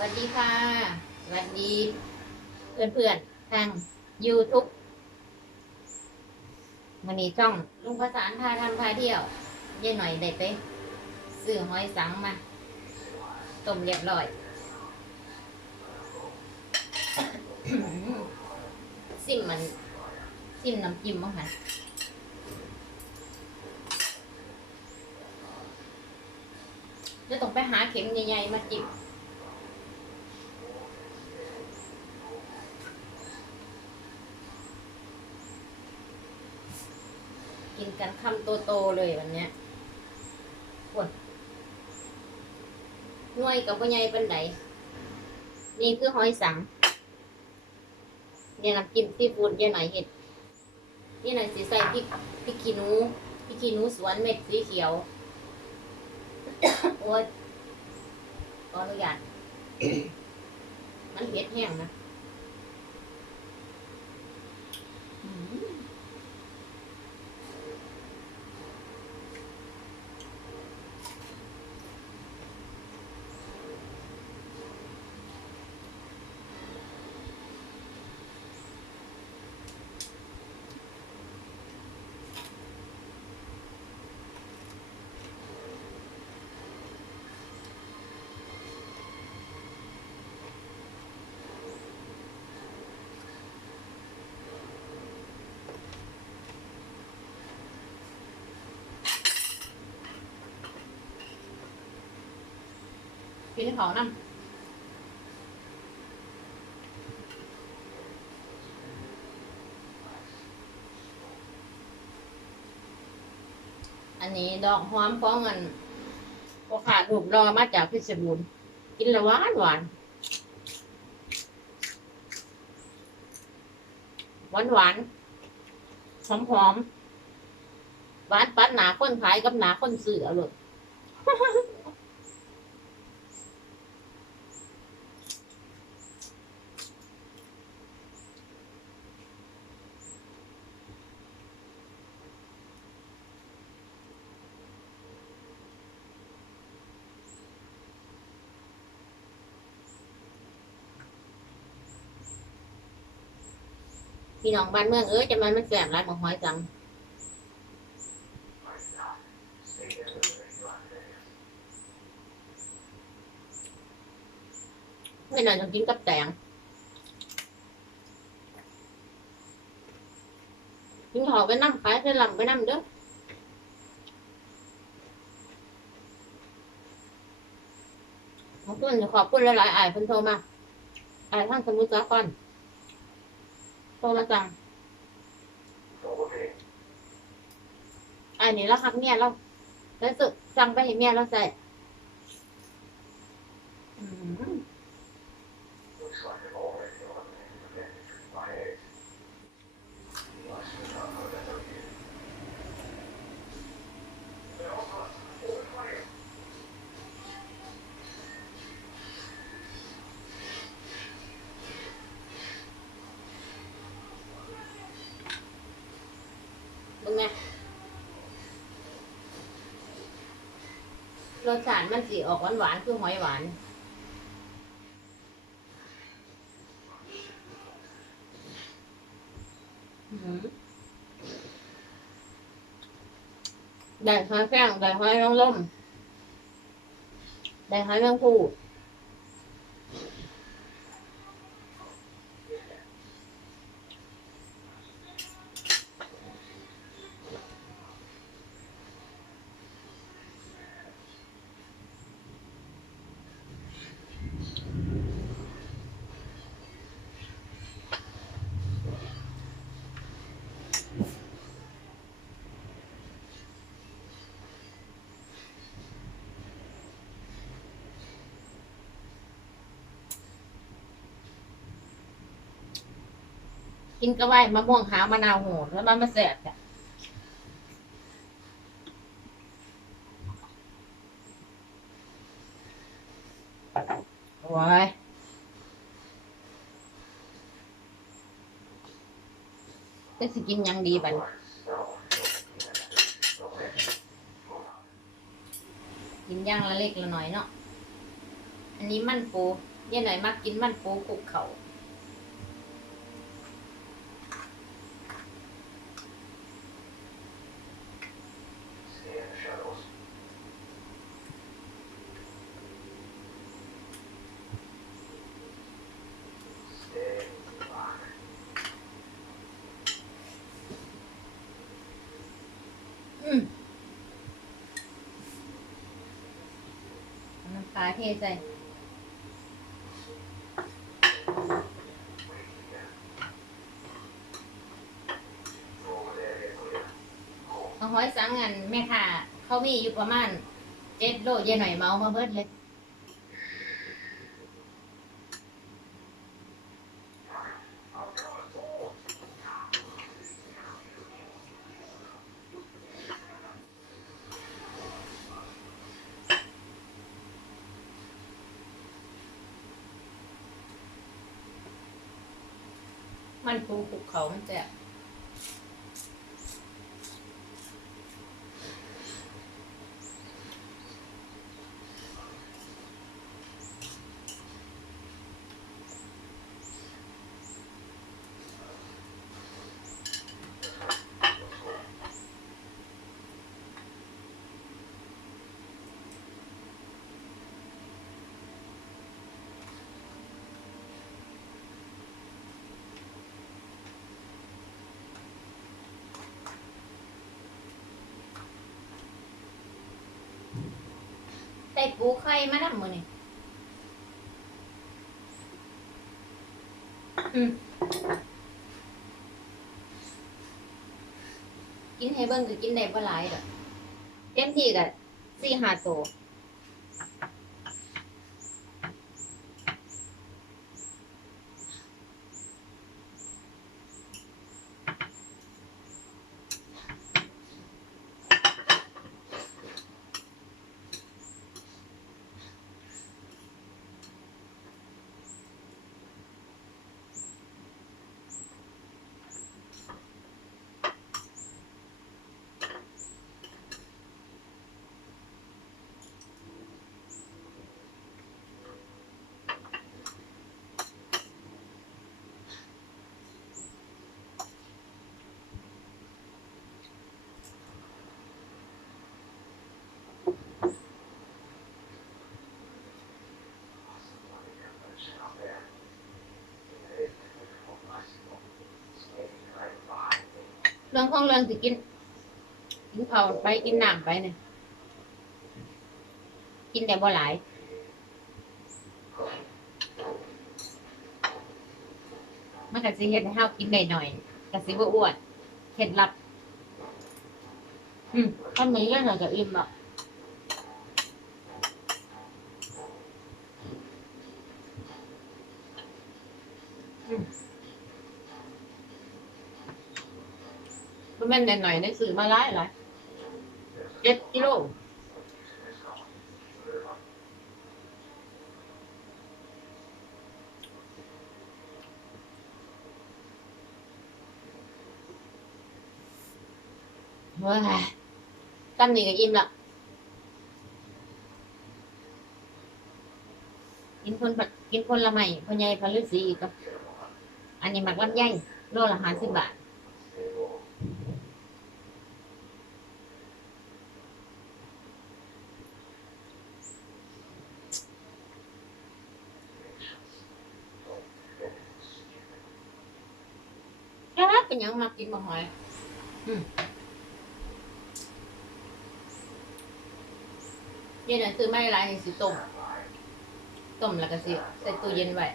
วัสดีค่ะ สวัสดี เพื่อนๆ ทาง YouTube วันนี้ช่องลุงประสานพาทำพาเที่ยวเย่หน่อยได้ไปซื้อหอยสังมาต้มเรียบร้อย ซิมมัน ซิมน้ำจิ้มมั้งคะจะต้องไปหาเข็มใหญ่ๆมาจิ้ม กันคำโตๆเลยวันเนี้ยปวดหน่วยกับพ่อใหญ่เป็นไดนี่คือหอยสังเนี่ยน้ำจิ้มซีฟู้ดเยอะหน่อยเห็ดนี่หน่อยสีใส่พริกพริกขี้หนูพริกขี้หนูสวนเม็ดสีเขียวโอ้ยขออนุญาตมันเผ็ดแห้งนะ กินของน้ำอันนี้ดอกหอมของเงินโอขาถูกรอมาจากพิษบูรณ์กินละหวานหวานหวานหวานหอมหอมหวานปัดหนาคนขายกับหนาคนซื้อเอาเลย พี่น้องบ้านเมืองเอ้ยจะมันมันแสบร้ายของหอยจังไม่นานต้องกินกับแตงกินหอไปน้ำขายเส้นลำไปน้ำเด้อขอบคุณขอบคุณหลายๆอ่ายเพิ่นโทรมาอ่ายท่านสมุทรสาคร โทรจังอันนี้แล้วครับเนี่ยเราแล้วสุดสั่งไปให้เมียเราใส่อืมมึงไง รสชาติมันสีออกหวานๆคือหอยหวานอืมได้หอยแข้งได้หอยนางรมได้หอยแมงคู่ กินกระไว้มะม่วงขาวมะนาวโหดแล้วมันมาแสบจ้ะโอ้ยจะสิกินยังดีบัดนี้กินย่างละเล็กละหน้อยเนาะ อันนี้มันปูยายหน่อยมักกินมันปูคลุกเขาอื เทใส่เอาห้อยสังเงินแม่ค่ะ เขามีอยู่ประมาณเจ็ดโลเยอะหน่อยเมามาเบิดเลย มันปู ภูเขามันจะ ใส่ปูไข่มาน้ำมือนี่อืมกินให้เบิ่งก็กินได้บ่หลายดอกเต็มที่ก็สี่ห้าตัวเรื่องของเรื่องสิกินกินเผาไปกินน้ำไปเนี่ยกินแต่บ่หลายมันก็สิเฮ็ดให้เฮากินได้หน่อยก็สิบ่อ้วนเคล็ดลับ อืมทำนี้ก็น่าจะอิ่มอะอืมมัน แม่นหน่อยๆได้ซื้อมาหลายหลายเจ็ดกิโลเฮ้ยตั้มนี่ก็อิ่มละกินคนกินคนละไม่คนใหญ่พนฤาษีอีกกับ อันนี้หมักลำไยโลละห้าสิบบาท ครับเป็นหยังมา กินบะหอย อืมเย็นน่ะซื้อไม่ไรสิต้มต้มแล้วก็สิใส่ตู้เย็นไว้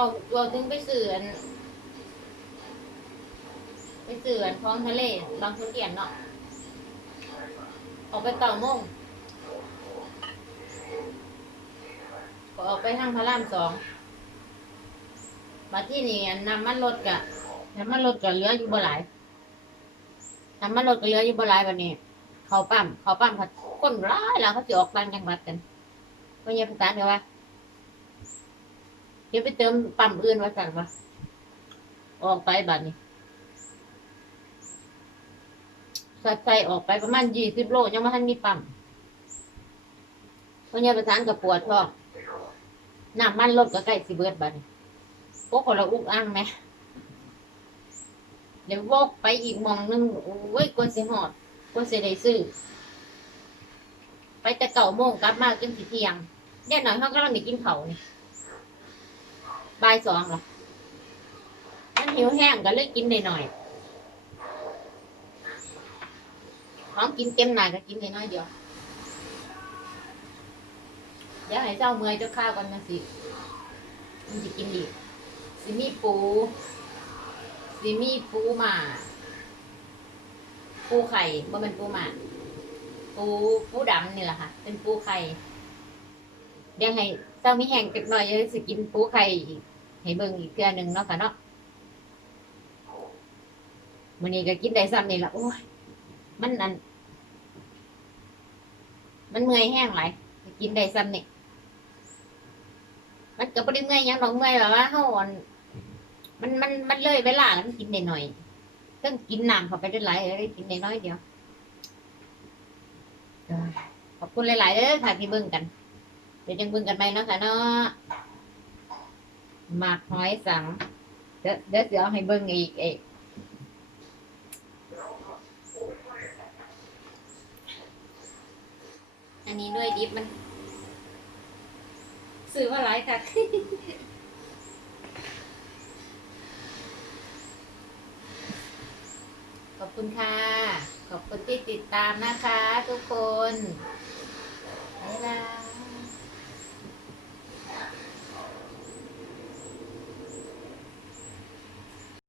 เราเราถึงไปเสือนไปเสือนท้องทะเลบางคนเกียนเนาะออกไปเต่าโมงก็ออกไปทางพระรามสองมาที่นี่น้ำมันรถกะน้ำมันรถกะเลืออยู่บ่หลายน้ำมันรถก็เลืออยู่บ่หลายบัดนี้เขาปั๊มเขาปั๊มเขาคนร้ายแล้วเขาสิออกต่างจังหวัดกันเพราะยังภาษาเดียวว่า เดี๋ยวไปเติมปั๊มอื่นว่าสั่นว่าออกไปบัดนี้สัดใจออกไปประมาณยี่สิบโลยังไม่ทันมีปั๊มเพราะยังภาษากับปวดท้องน้ำมันรถก็ใกล้สิเบิดบัดนี้พวกคนเราอุกอังไหมเดี๋ยววกไปอีกมองหนึงโอ้ยกวนสิหอดก็เสียได้ซื้อไปแต่เก่าโมงกลับมาจนสิเที่ยงเนี่ยหน่อยเขากำลังไปกินเขาวนี่ บ่ายสองเหรอมันหิวแห้งก็เลยกินได้หน่อยของกินเต็มหน่ายก็กินได้น้อยเดียวเดี๋ยวให้เจ้าเมื่อยเจ้าข้าวกันนะสิมันจะกินดีสิมีปูสิมีปูหมาปูไข่บ่เป็นปูหมาปูปูดำนี่แหละค่ะ เป็นปูไข่เดี๋ยวให้เจ้ามีแห้งจักหน่อยจะสิกินปูไข่อีก ให้เบิ่งอีกเทื่อหนึ่งเนาะค่ะเนาะมันนี้ก็กินได้ซ้ำนี่ละโอ้ยมันอันมันเมื่อยแห้งหลกินได้ซ้ำนี่มันก็บ่ได้เมื่อยยังดอกเมื่อยแบบว่าเฮาอันมันมันมันเลยเวลาแล้วมันกินได้หน่อยต้องกินน้ำเข้าไปด้วยหลายเลยกินได้น้อยเดียวขอบคุณหลายๆเด้อค่ะที่เบิ่งกันเดี๋ยวยังเบิ่งกันไหมเนาะค่ะเนาะ หมากหอยสัง เดี๋ยวเดี๋ยวจะเอาให้เบิ่งอีกเอกอันนี้ด้วยดิบมันซื้อมาหลายค่ะขอบคุณค่ะ ขอบคุณที่ติดตามนะคะทุกคน